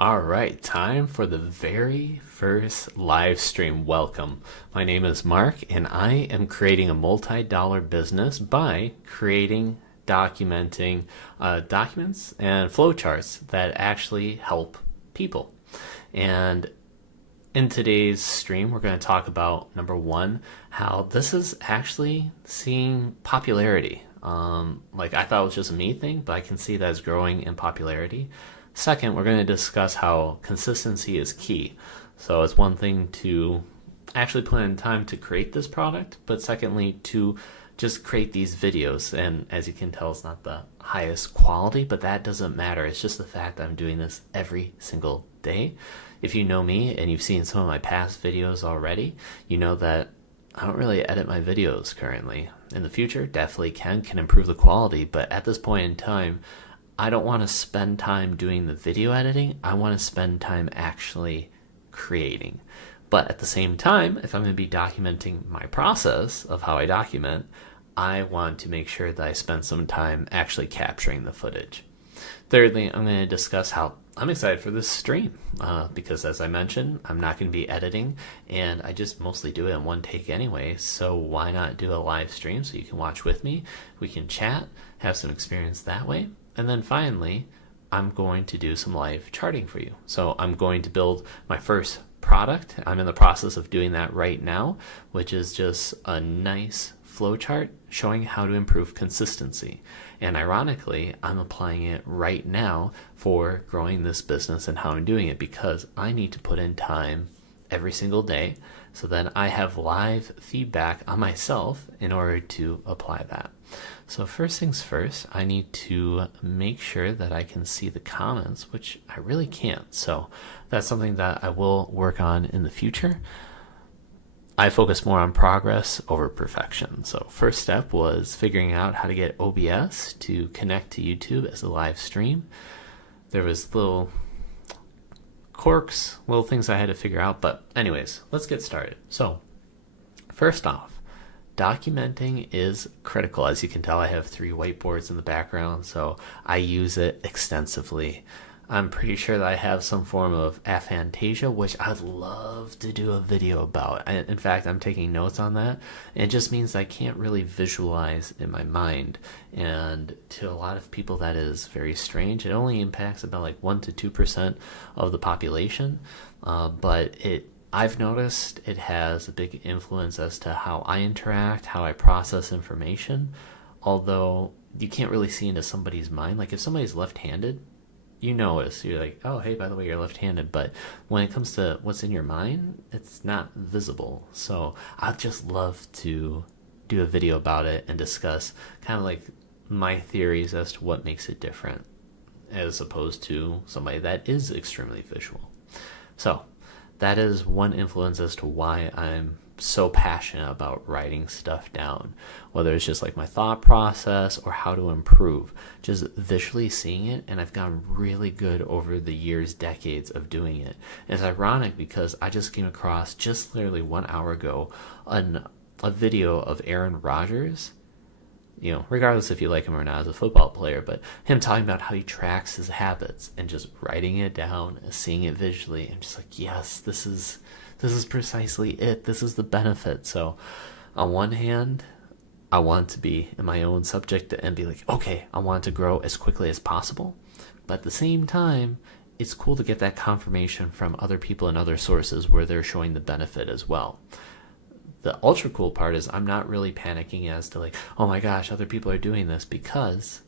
All right, time for the very first live stream. Welcome. My name is Mark, and I am creating a multi-dollar business by creating, documenting documents and flowcharts that actually help people. And in today's stream, we're going to talk about number one, how this is actually seeing popularity. I thought it was just a me thing, but I can see that it's growing in popularity. Second, we're going to discuss how consistency is key. So it's one thing to actually put in time to create this product, but secondly, to just create these videos. And as you can tell, it's not the highest quality, but that doesn't matter. It's just the fact that I'm doing this every single day. If you know me and you've seen some of my past videos already, you know that I don't really edit my videos currently. In the future, definitely can improve the quality, but at this point in time, I don't want to spend time doing the video editing. I want to spend time actually creating. But at the same time, if I'm going to be documenting my process of how I document, I want to make sure that I spend some time actually capturing the footage. Thirdly, I'm going to discuss how I'm excited for this stream because, as I mentioned, I'm not going to be editing, and I just mostly do it in one take anyway. So why not do a live stream so you can watch with me? We can chat, have some experience that way. And then finally, I'm going to do some live charting for you. So I'm going to build my first product. I'm in the process of doing that right now, which is just a nice flowchart showing how to improve consistency. And ironically, I'm applying it right now for growing this business and how I'm doing it because I need to put in time every single day so then I have live feedback on myself in order to apply that. So first things first, I need to make sure that I can see the comments, which I really can't. So that's something that I will work on in the future. I focus more on progress over perfection. So first step was figuring out how to get OBS to connect to YouTube as a live stream. There was little quirks, little things I had to figure out, but anyways, let's get started. So first off, documenting is critical. As you can tell, I have 3 whiteboards in the background, so I use it extensively. I'm pretty sure that I have some form of aphantasia, which I'd love to do a video about. In fact, I'm taking notes on that. It just means I can't really visualize in my mind. And to a lot of people, that is very strange. It only impacts about like 1 to 2% of the population. But I've noticed it has a big influence as to how I interact, how I process information. Although you can't really see into somebody's mind. Like if somebody's left-handed, you notice, you're like, oh, hey, by the way, you're left-handed. But when it comes to what's in your mind, it's not visible. So I'd just love to do a video about it and discuss kind of like my theories as to what makes it different as opposed to somebody that is extremely visual. So that is one influence as to why I'm so passionate about writing stuff down, whether it's just like my thought process or how to improve, just visually seeing it. And I've gotten really good over the years, decades of doing it. And it's ironic because I just came across just literally 1 hour ago a video of Aaron Rodgers, you know, regardless if you like him or not as a football player, but him talking about how he tracks his habits and just writing it down and seeing it visually. I'm just like, yes, this is precisely it. This is the benefit. So on one hand, I want to be in my own subject and be like, okay, I want to grow as quickly as possible. But at the same time, it's cool to get that confirmation from other people and other sources where they're showing the benefit as well. The ultra cool part is I'm not really panicking as to like, oh my gosh, other people are doing this, because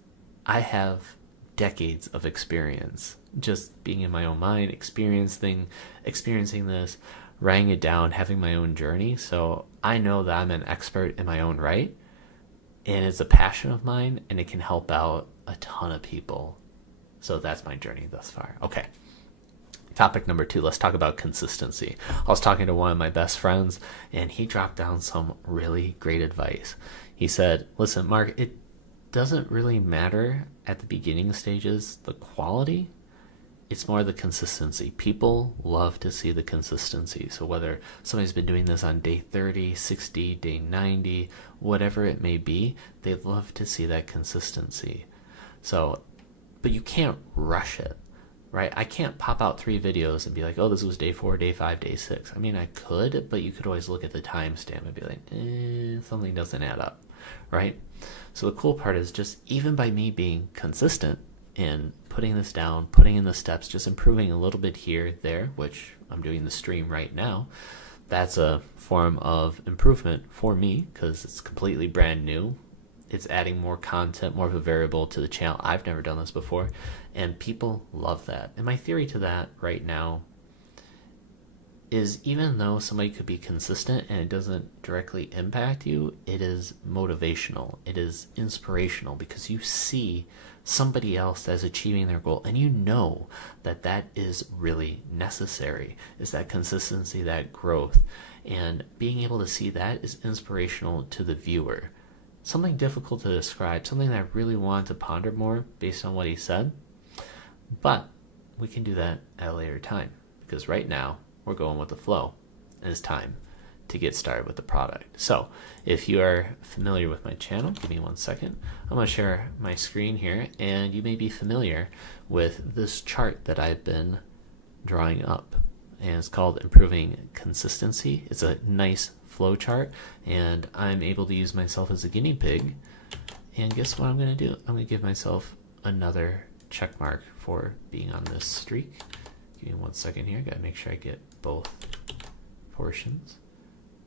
I have decades of experience just being in my own mind, experiencing this, writing it down, having my own journey. So I know that I'm an expert in my own right, and it's a passion of mine, and it can help out a ton of people. So that's my journey thus far. Okay. Topic number 2, let's talk about consistency. I was talking to one of my best friends, and he dropped down some really great advice. He said, listen, Mark, it doesn't really matter at the beginning stages, the quality. It's more the consistency. People love to see the consistency. So whether somebody's been doing this on day 30, 60, day 90, whatever it may be, they love to see that consistency. So, but you can't rush it. right? I can't pop out 3 videos and be like, oh, this was day 4, day 5, day 6. I mean, I could, but you could always look at the timestamp and be like, something doesn't add up, right? So the cool part is just even by me being consistent in putting this down, putting in the steps, just improving a little bit here, there, which I'm doing the stream right now, that's a form of improvement for me because it's completely brand new. It's adding more content, more of a variable to the channel. I've never done this before, and people love that. And my theory to that right now is even though somebody could be consistent and it doesn't directly impact you, it is motivational. It is inspirational because you see somebody else that's achieving their goal and you know that that is really necessary, is that consistency, that growth. And being able to see that is inspirational to the viewer. Something difficult to describe, something that I really want to ponder more based on what he said. But we can do that at a later time because right now we're going with the flow and it's time to get started with the product. So if you are familiar with my channel, give me 1 second. I'm going to share my screen here and you may be familiar with this chart that I've been drawing up, and it's called Improving Consistency. It's a nice flow chart and I'm able to use myself as a guinea pig. And guess what I'm going to do? I'm going to give myself another check mark for being on this streak. Give me 1 second here. Got to make sure I get both portions.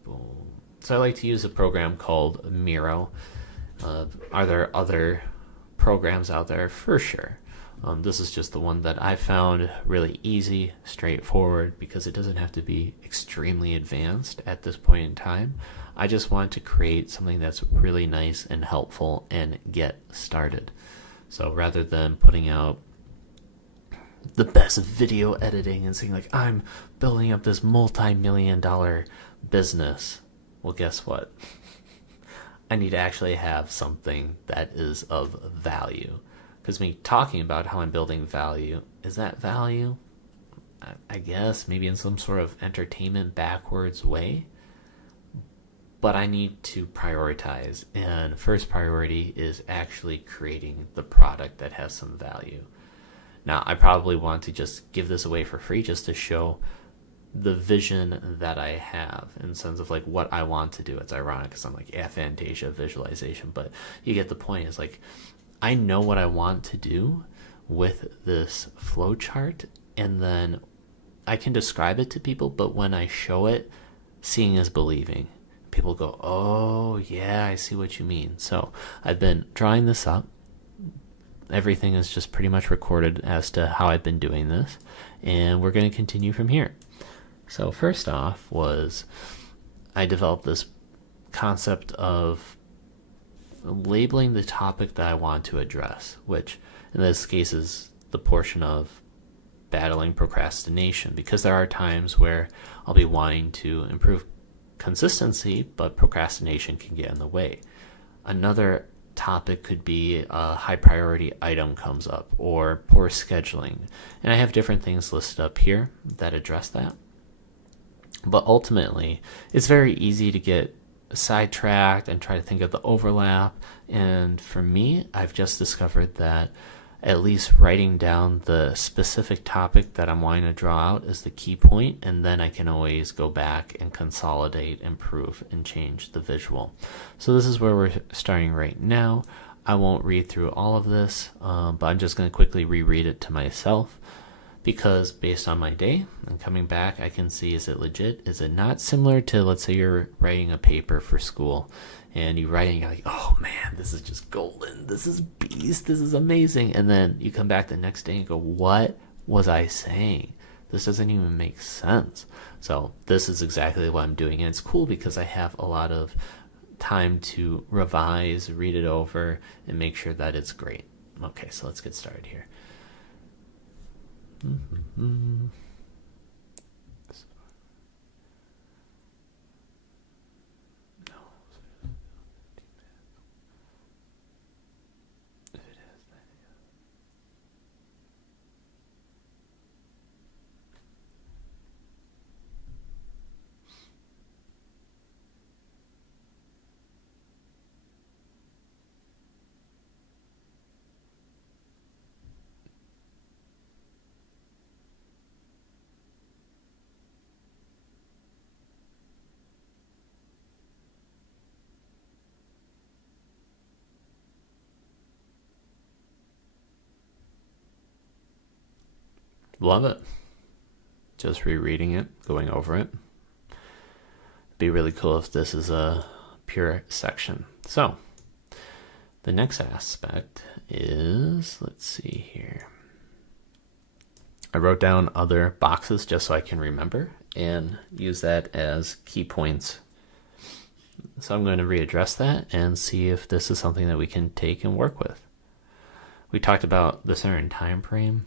Boom. So I like to use a program called Miro. Are there other programs out there? For sure. This is just the one that I found really easy, straightforward, because it doesn't have to be extremely advanced at this point in time. I just want to create something that's really nice and helpful and get started. So rather than putting out the best video editing and saying like, I'm building up this multi-million-dollar business, well, guess what? I need to actually have something that is of value. Because me talking about how I'm building value, is that value? I guess maybe in some sort of entertainment backwards way. But I need to prioritize. And first priority is actually creating the product that has some value. Now, I probably want to just give this away for free just to show the vision that I have in the sense of like what I want to do. It's ironic because I'm like aphantasia visualization, but you get the point. Is like I know what I want to do with this flow chart, and then I can describe it to people, but when I show it, seeing is believing. People go, oh yeah, I see what you mean. So I've been drawing this up. Everything is just pretty much recorded as to how I've been doing this, and we're going to continue from here. So first off was I developed this concept of labeling the topic that I want to address, which in this case is the portion of battling procrastination, because there are times where I'll be wanting to improve consistency, but procrastination can get in the way. Another topic could be a high priority item comes up or poor scheduling, and I have different things listed up here that address that. But ultimately, it's very easy to get sidetracked and try to think of the overlap. And for me, I've just discovered that at least writing down the specific topic that I'm wanting to draw out is the key point, and then I can always go back and consolidate, improve, and change the visual. So this is where we're starting right now. I won't read through all of this, but I'm just going to quickly reread it to myself, because based on my day and coming back, I can see, is it legit? Is it not? Similar to, let's say you're writing a paper for school and you write and you're like, oh man, this is just golden. This is beast. This is amazing. And then you come back the next day and go, what was I saying? This doesn't even make sense. So this is exactly what I'm doing. And it's cool because I have a lot of time to revise, read it over, and make sure that it's great. Okay, so let's get started here. Mm-hmm. Love it. Just rereading it, going over it. Be really cool if this is a pure section. So the next aspect is, let's see here. I wrote down other boxes just so I can remember and use that as key points. So I'm going to readdress that and see if this is something that we can take and work with. We talked about the certain time frame.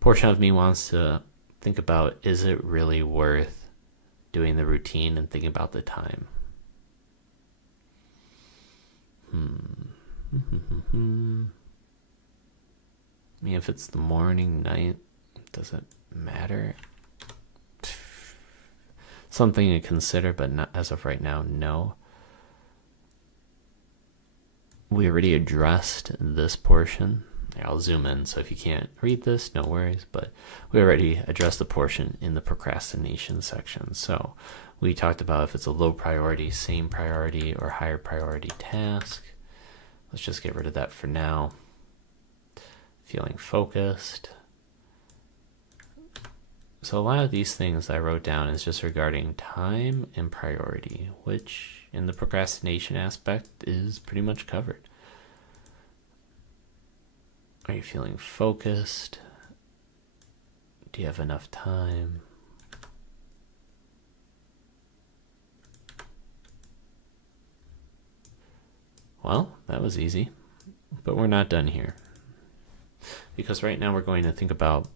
Portion of me wants to think about, is it really worth doing the routine and thinking about the time? I mean, if it's the morning, night, does it matter? Something to consider, but not as of right now, no. We already addressed this portion. I'll zoom in, so if you can't read this, no worries, but we already addressed the portion in the procrastination section. So we talked about if it's a low priority, same priority, or higher priority task. Let's just get rid of that for now. Feeling focused. So a lot of these things I wrote down is just regarding time and priority, which in the procrastination aspect is pretty much covered. Are you feeling focused? Do you have enough time? Well, that was easy, but we're not done here. Because right now we're going to think about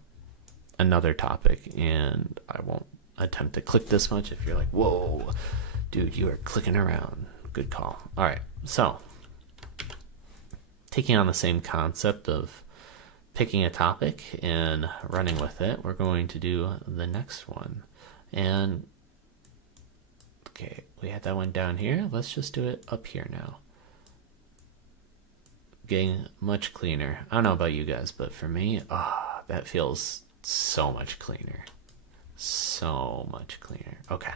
another topic, and I won't attempt to click this much. If you're like, whoa, dude, you are clicking around. Good call. All right, so taking on the same concept of picking a topic and running with it, we're going to do the next one. And okay, we had that one down here. Let's just do it up here now. Getting much cleaner. I don't know about you guys, but for me, that feels so much cleaner. So much cleaner. Okay.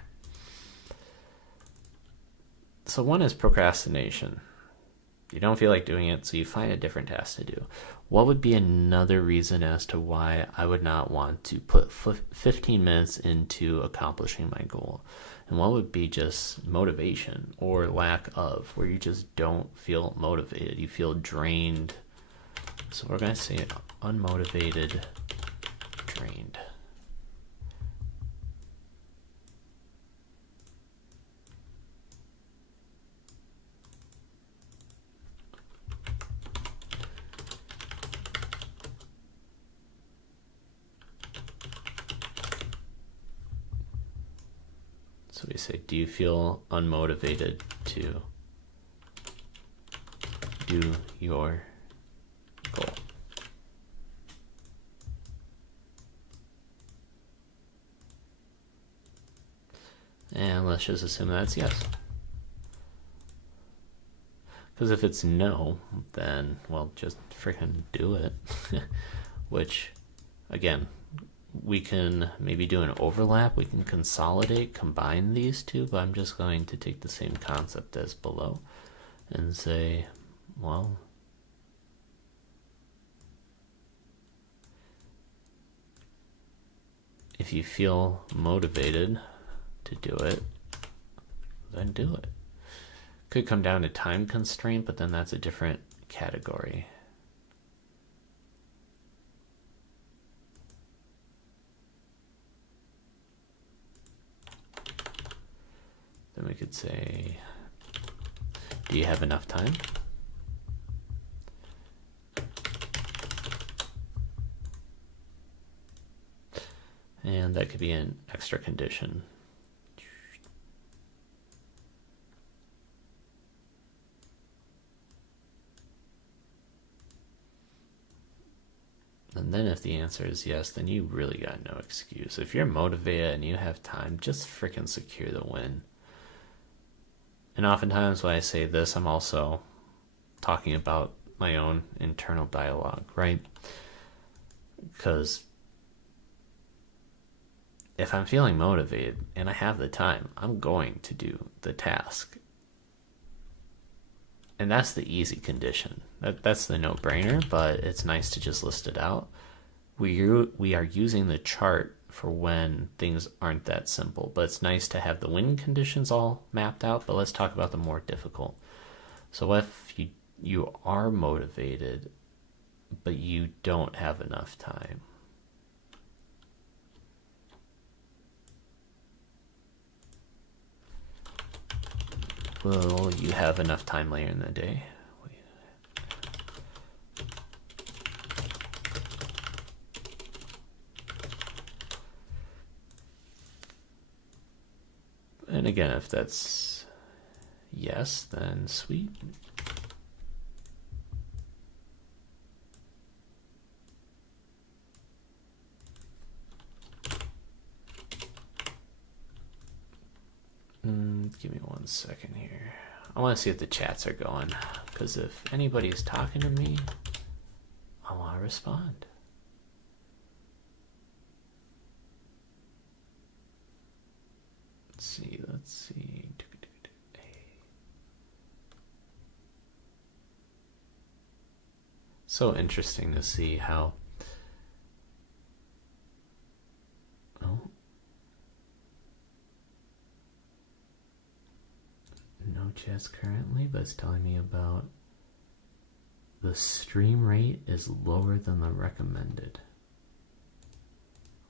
So one is procrastination. You don't feel like doing it, so you find a different task to do. What would be another reason as to why I would not want to put 15 minutes into accomplishing my goal? And what would be just motivation or lack of, where you just don't feel motivated? You feel drained. So we're going to say unmotivated, drained. So we say, do you feel unmotivated to do your goal? And let's just assume that's yes. Because if it's no, then, well, just freaking do it. Which, again, we can maybe do an overlap. We can consolidate, combine these two, but I'm just going to take the same concept as below and say, well, if you feel motivated to do it, then do it. Could come down to time constraint, but then that's a different category. Then we could say, do you have enough time? And that could be an extra condition. And then if the answer is yes, then you really got no excuse. If you're motivated and you have time, just freaking secure the win. And oftentimes when I say this, I'm also talking about my own internal dialogue, right? Because if I'm feeling motivated and I have the time, I'm going to do the task. And that's the easy condition. That's the no-brainer, but it's nice to just list it out. we are using the chart for when things aren't that simple, but it's nice to have the wind conditions all mapped out. But let's talk about the more difficult. So if you are motivated, but you don't have enough time, will you have enough time later in the day? And again, if that's yes, then sweet. Give me 1 second here. I want to see if the chats are going, because if anybody's talking to me, I want to respond. Let's see. So interesting to see how. Oh. No chats currently, but it's telling me about the stream rate is lower than the recommended.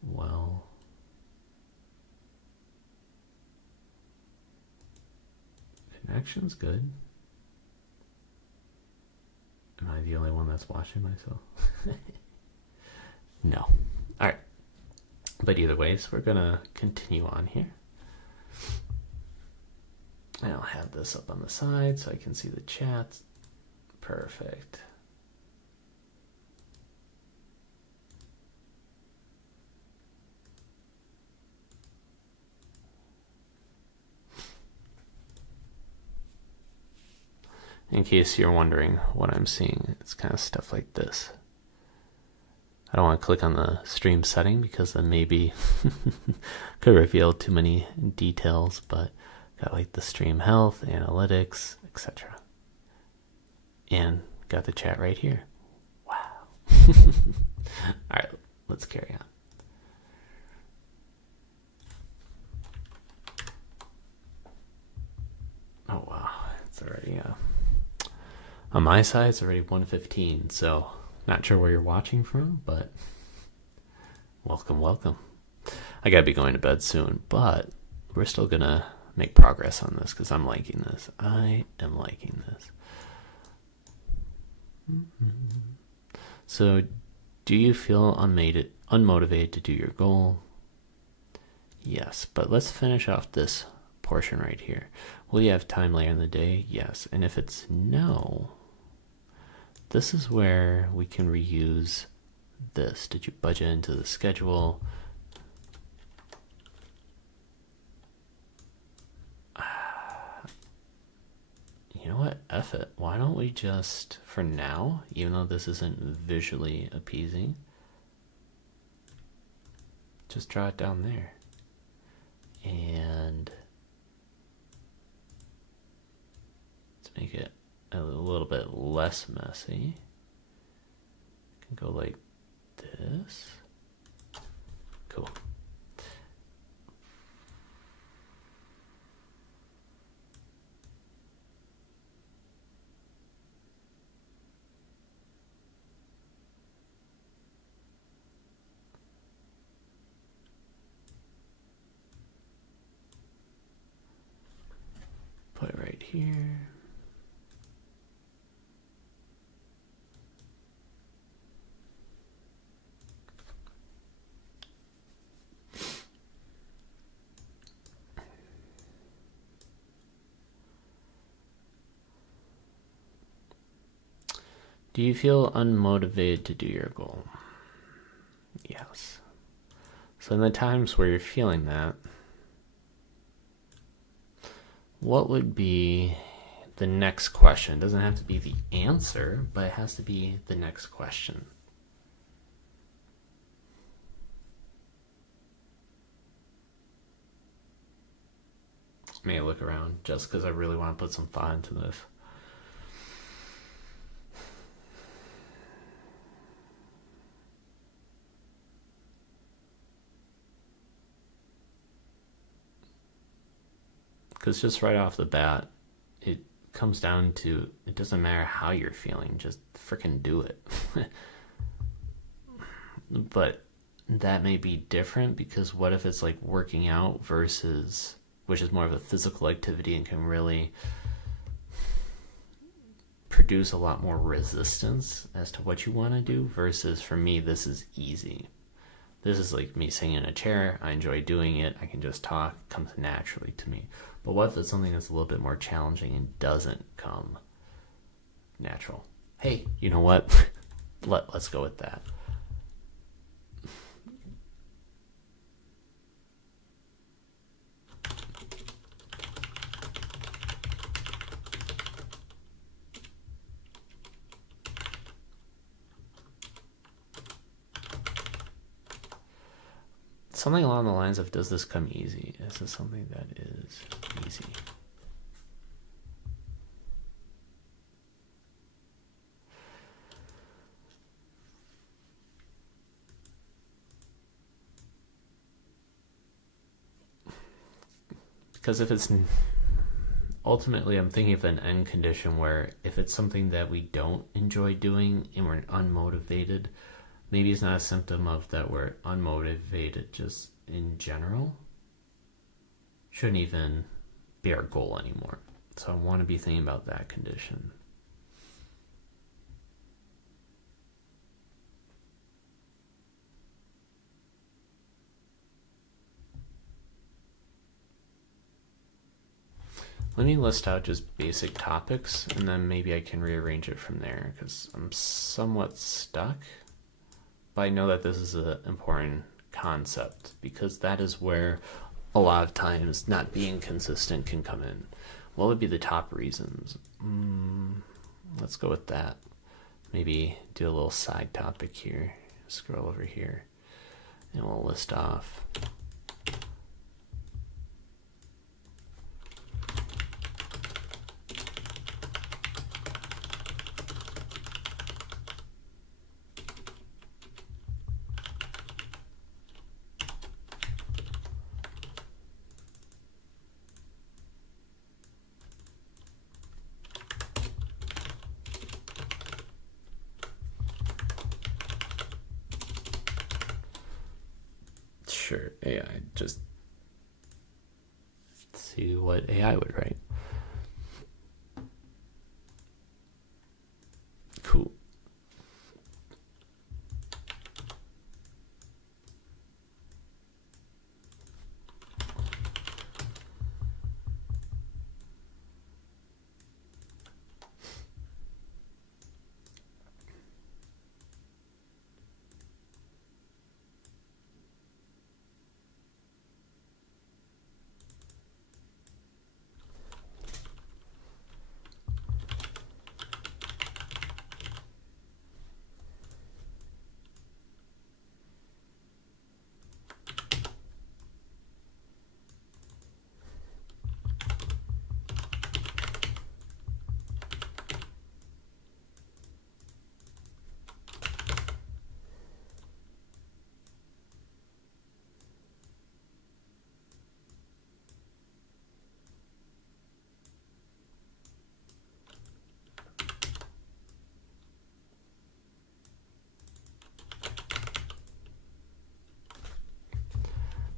Well, connection's good. Am I the only one that's watching myself? No. Alright. But either way, so we're gonna continue on here. And I'll have this up on the side so I can see the chat. Perfect. In case you're wondering what I'm seeing, it's kind of stuff like this. I don't want to click on the stream setting because then maybe could reveal too many details, but got like the stream health, analytics, etc. And got the chat right here. Wow. Alright, let's carry on. Oh wow, it's already on my side it's already 1:15, so not sure where you're watching from, but welcome. I gotta be going to bed soon, but we're still gonna make progress on this because I'm liking this. I am liking this. So, do you feel unmotivated to do your goal? Yes, but let's finish off this portion right here. Will you have time later in the day? Yes. And if it's no, this is where we can reuse this. Did you budget into the schedule? You know what? F it. Why don't we just, for now, even though this isn't visually appeasing, just draw it down there. And let's make it a little bit less messy. Can go like this. Cool. Put it right here. Do you feel unmotivated to do your goal? Yes. So in the times where you're feeling that, what would be the next question? It doesn't have to be the answer, but it has to be the next question. May I look around just because I really want to put some thought into this. Because just right off the bat, it comes down to it doesn't matter how you're feeling, just freaking do it. But that may be different because what if it's like working out versus, which is more of a physical activity and can really produce a lot more resistance as to what you want to do, versus for me, this is easy. This is like me sitting in a chair. I enjoy doing it. I can just talk. It comes naturally to me. But what if it's something that's a little bit more challenging and doesn't come natural? Hey, you know what? Let's go with that. Something along the lines of, does this come easy? Is this something that is easy? Because if it's, ultimately I'm thinking of an end condition where if it's something that we don't enjoy doing and we're unmotivated, maybe it's not a symptom of that we're unmotivated just in general. Shouldn't even be our goal anymore. So I want to be thinking about that condition. Let me list out just basic topics and then maybe I can rearrange it from there because I'm somewhat stuck. But I know that this is an important concept because that is where a lot of times not being consistent can come in. What would be the top reasons? Let's go with that. Maybe do a little side topic here. Scroll over here and we'll list off. Sure, AI, just see what AI would write. Cool.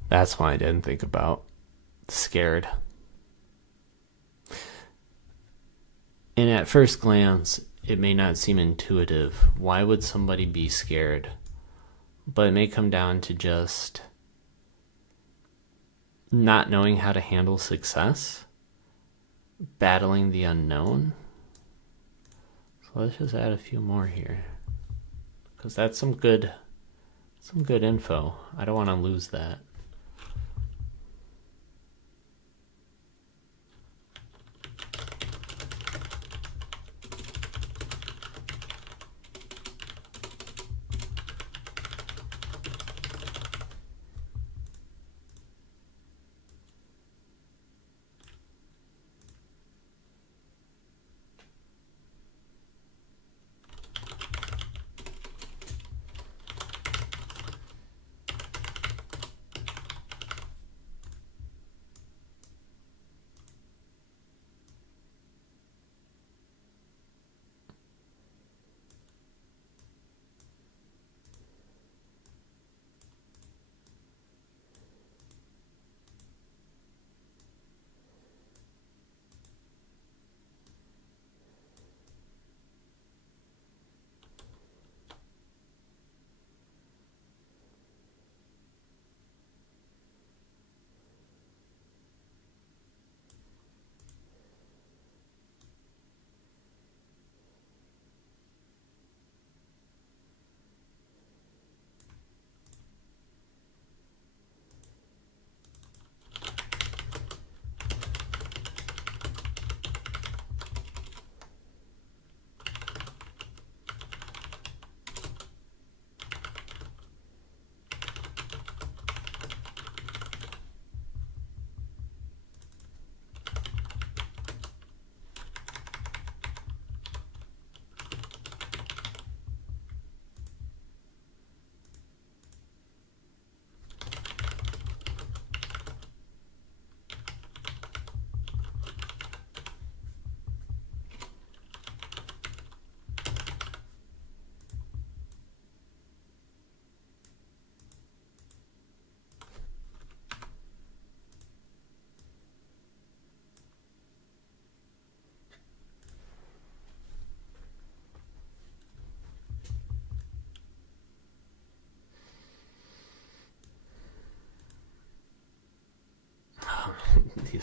That's why I didn't think about scared. And at first glance, it may not seem intuitive. Why would somebody be scared? But it may come down to just not knowing how to handle success, battling the unknown. So let's just add a few more here, because that's some good info. I don't want to lose that.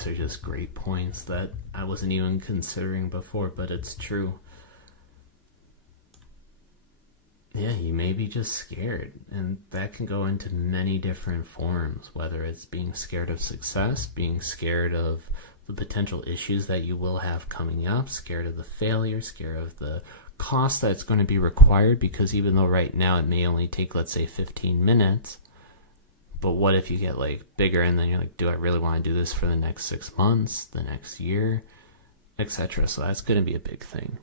these are just great points that I wasn't even considering before, but it's true. Yeah, you may be just scared, and that can go into many different forms, whether it's being scared of success, being scared of the potential issues that you will have coming up, scared of the failure, scared of the cost that's going to be required, because even though right now it may only take, let's say, 15 minutes, but what if you get like bigger and then you're like, do I really want to do this for the next 6 months, the next year, etc.? So that's going to be a big thing.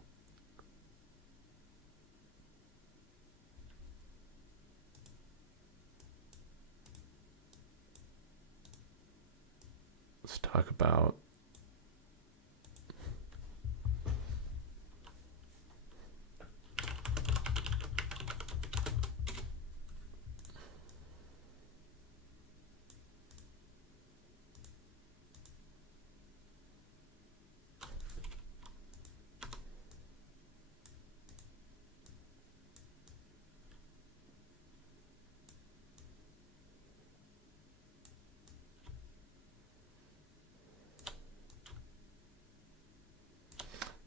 Let's talk about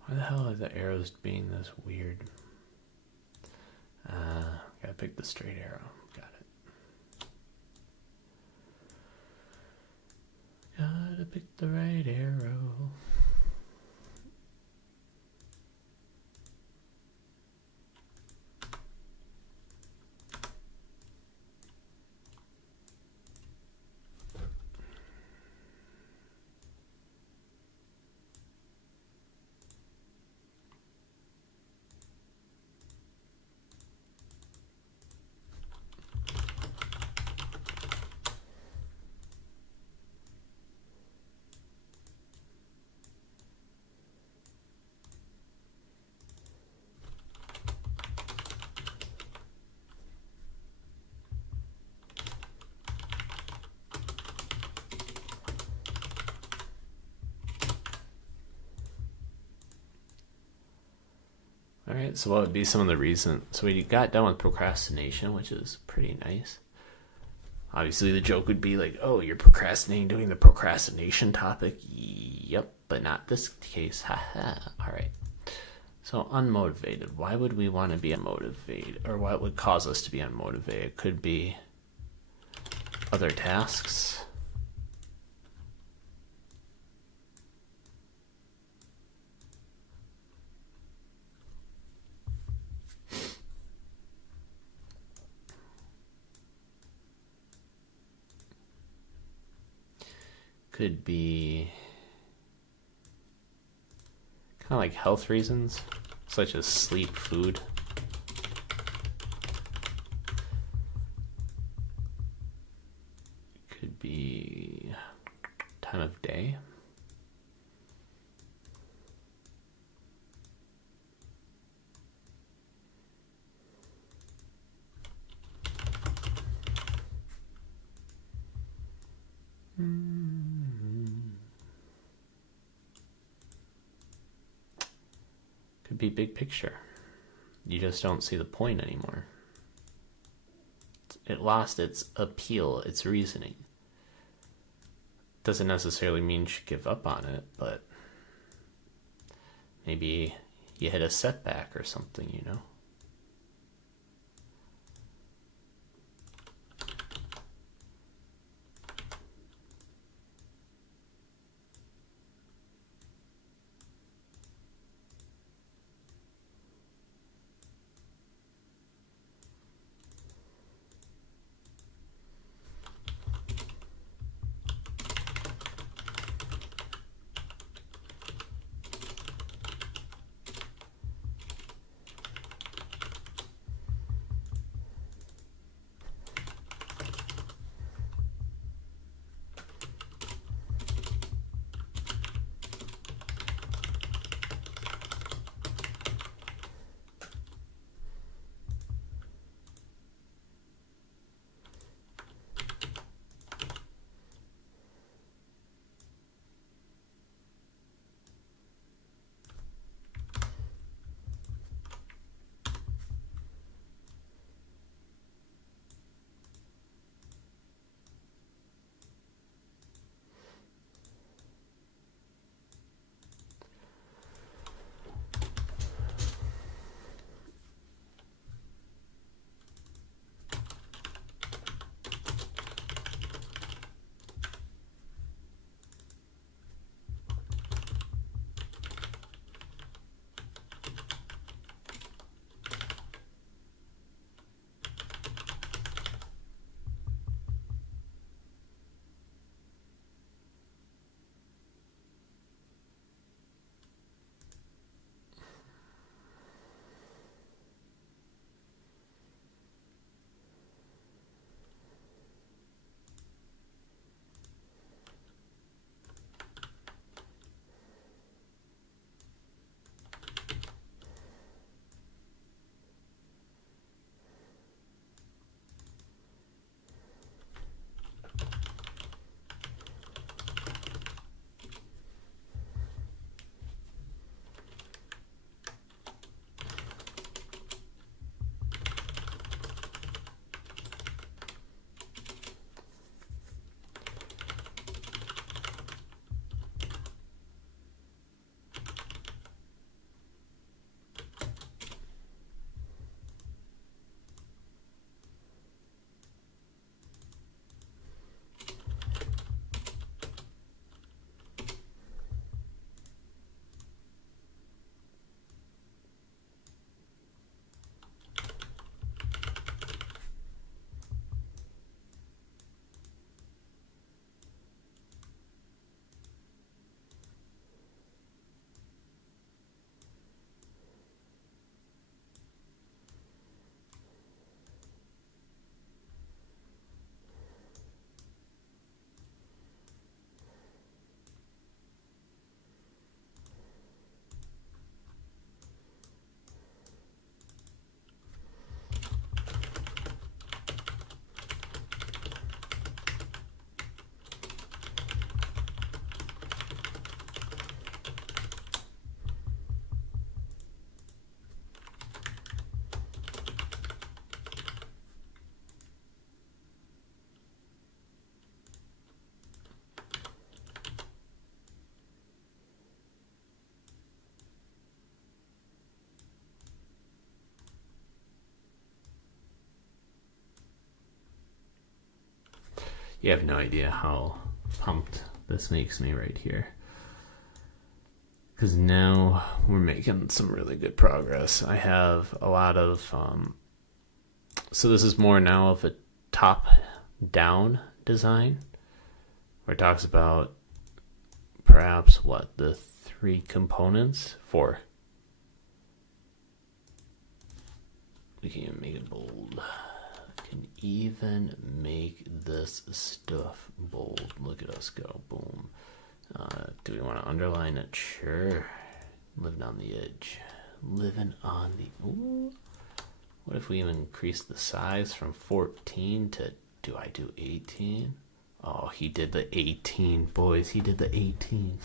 why the hell are the arrows being this weird? Gotta pick the straight arrow. Got it. Gotta pick the right arrow. All right, so what would be some of the reasons? So we got done with procrastination, which is pretty nice. Obviously, the joke would be like, oh, you're procrastinating doing the procrastination topic. Yep, but not this case. Haha. All right. So unmotivated. Why would we want to be unmotivated? Or what would cause us to be unmotivated? It could be other tasks. Could be kind of like health reasons, such as sleep, food. Could be time of day. Could be big picture. You just don't see the point anymore. It lost its appeal, its reasoning. Doesn't necessarily mean you should give up on it, but maybe you hit a setback or something, you know? You have no idea how pumped this makes me right here. Because now we're making some really good progress. I have a lot of... so this is more now of a top-down design, where it talks about perhaps the 3 components. 4. We can even make it bold. I can even make this stuff bold. Look at us go. Boom. Do we want to underline it? Sure. Living on the edge. Living on the... Ooh. What if we even increase the size from 14 to... Do I do 18? Oh, he did the 18, boys. He did the 18.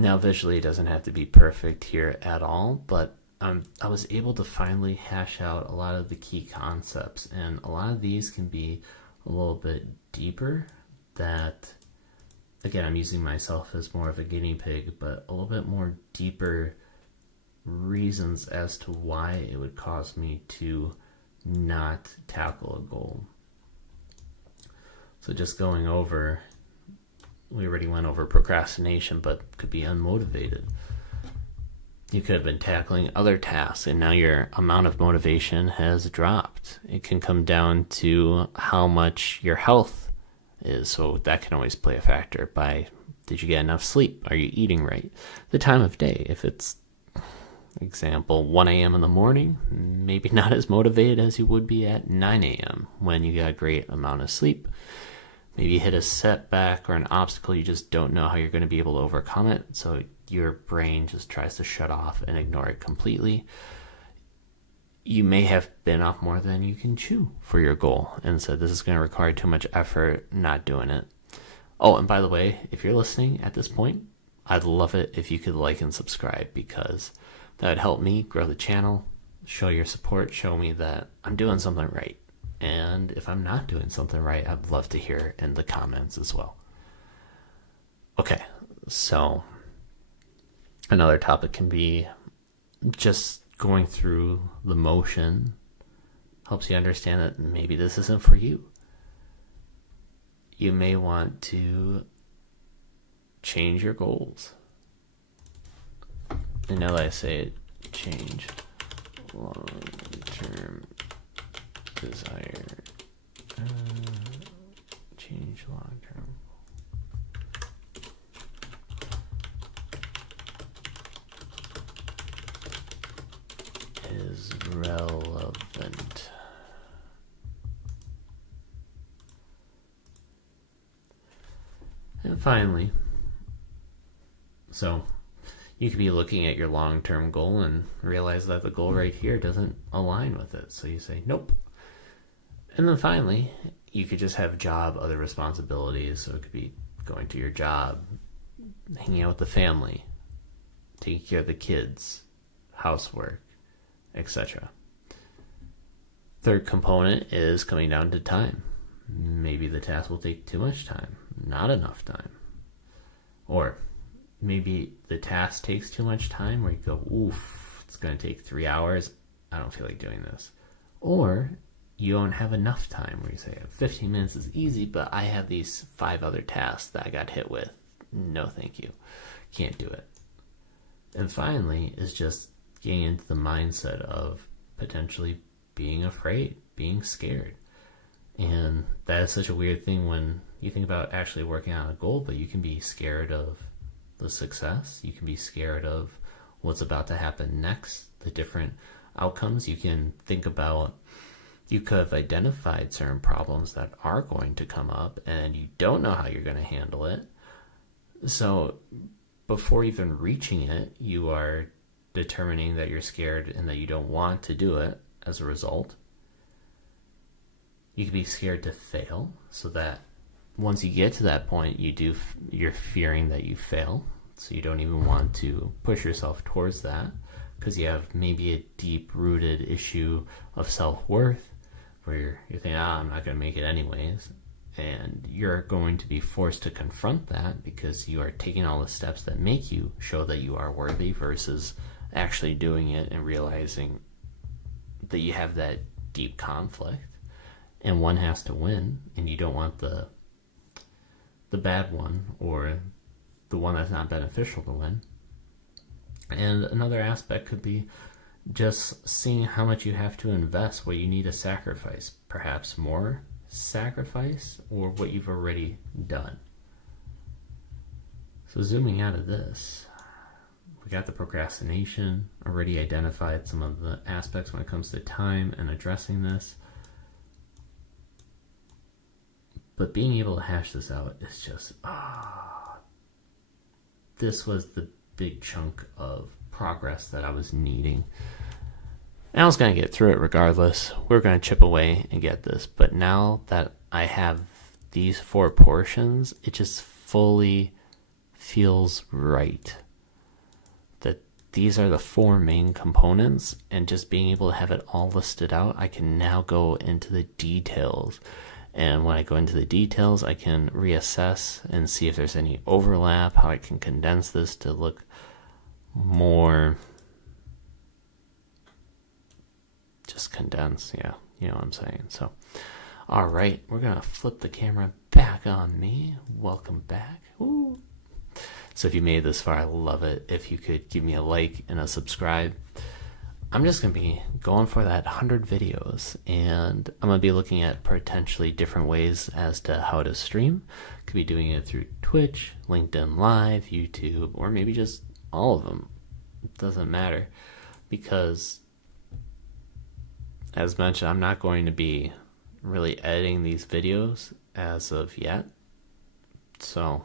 Now, visually, it doesn't have to be perfect here at all, but I was able to finally hash out a lot of the key concepts, and a lot of these can be a little bit deeper. That, again, I'm using myself as more of a guinea pig, but a little bit more deeper reasons as to why it would cause me to not tackle a goal. So just going over, we already went over procrastination, but could be unmotivated. You could have been tackling other tasks, and now your amount of motivation has dropped. It can come down to how much your health is, so that can always play a factor. Did you get enough sleep? Are you eating right? The time of day, if it's, example, 1 a.m. in the morning, maybe not as motivated as you would be at 9 a.m. when you got a great amount of sleep. Maybe you hit a setback or an obstacle, you just don't know how you're going to be able to overcome it, so your brain just tries to shut off and ignore it completely. You may have been off more than you can chew for your goal and said, this is going to require too much effort, not doing it. Oh, and by the way, if you're listening at this point, I'd love it if you could like and subscribe, because that would help me grow the channel, show your support, show me that I'm doing something right. And if I'm not doing something right, I'd love to hear in the comments as well. Okay, so another topic can be just going through the motion helps you understand that maybe this isn't for you. You may want to change your goals. And now that I say it, change long-term desire, change long-term. Is relevant. And finally, so you could be looking at your long-term goal and realize that the goal right here doesn't align with it. So you say, nope. And then finally, you could just have other responsibilities. So it could be going to your job, hanging out with the family, taking care of the kids, housework, etc. Third component is coming down to time. Maybe the task will take too much time, not enough time. Or maybe the task takes too much time where you go, oof, it's going to take 3 hours. I don't feel like doing this. Or you don't have enough time where you say 15 minutes is easy, but I have these 5 other tasks that I got hit with. No, thank you. Can't do it. And finally is just getting into the mindset of potentially being afraid, being scared. And that is such a weird thing when you think about actually working on a goal, but you can be scared of the success. You can be scared of what's about to happen next, the different outcomes. You can think about, you could have identified certain problems that are going to come up and you don't know how you're going to handle it. So before even reaching it, you are determining that you're scared and that you don't want to do it as a result. You could be scared to fail, so that once you get to that point, you're fearing that you fail, so you don't even want to push yourself towards that, because you have maybe a deep-rooted issue of self-worth, where you're thinking, I'm not going to make it anyways, and you're going to be forced to confront that because you are taking all the steps that make you show that you are worthy versus actually doing it and realizing that you have that deep conflict and one has to win, and you don't want the bad one or the one that's not beneficial to win. And another aspect could be just seeing how much you have to invest, what you need to sacrifice, perhaps more sacrifice, or what you've already done. So zooming out of this, we got the procrastination, already identified some of the aspects when it comes to time and addressing this. But being able to hash this out is just, this was the big chunk of progress that I was needing. And I was going to get through it regardless. We're going to chip away and get this. But now that I have these 4 portions, it just fully feels right. That these are the 4 main components, and just being able to have it all listed out, I can now go into the details. And when I go into the details, I can reassess and see if there's any overlap, how I can condense this to look more just condensed. Yeah, you know what I'm saying. So, all right, we're going to flip the camera back on me. Welcome back. Ooh. So if you made this far, I love it. If you could give me a like and a subscribe. I'm just going to be going for that 100 videos, and I'm going to be looking at potentially different ways as to how to stream. Could be doing it through Twitch, LinkedIn Live, YouTube, or maybe just all of them. It doesn't matter, because as mentioned, I'm not going to be really editing these videos as of yet. So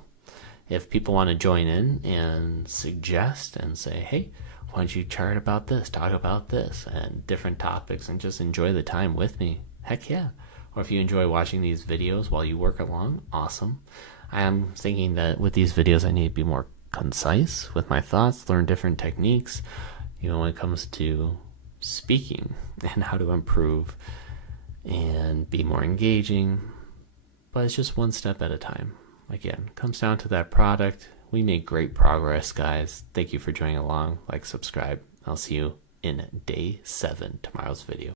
if people want to join in and suggest and say, hey, why don't you chart about this, talk about this, and different topics, and just enjoy the time with me, heck yeah. Or if you enjoy watching these videos while you work along, awesome. I am thinking that with these videos I need to be more concise with my thoughts, learn different techniques, when it comes to speaking and how to improve and be more engaging. But it's just one step at a time. Again, it comes down to that product. We made great progress, guys. Thank you for joining along. Like, subscribe. I'll see you in day 7, tomorrow's video.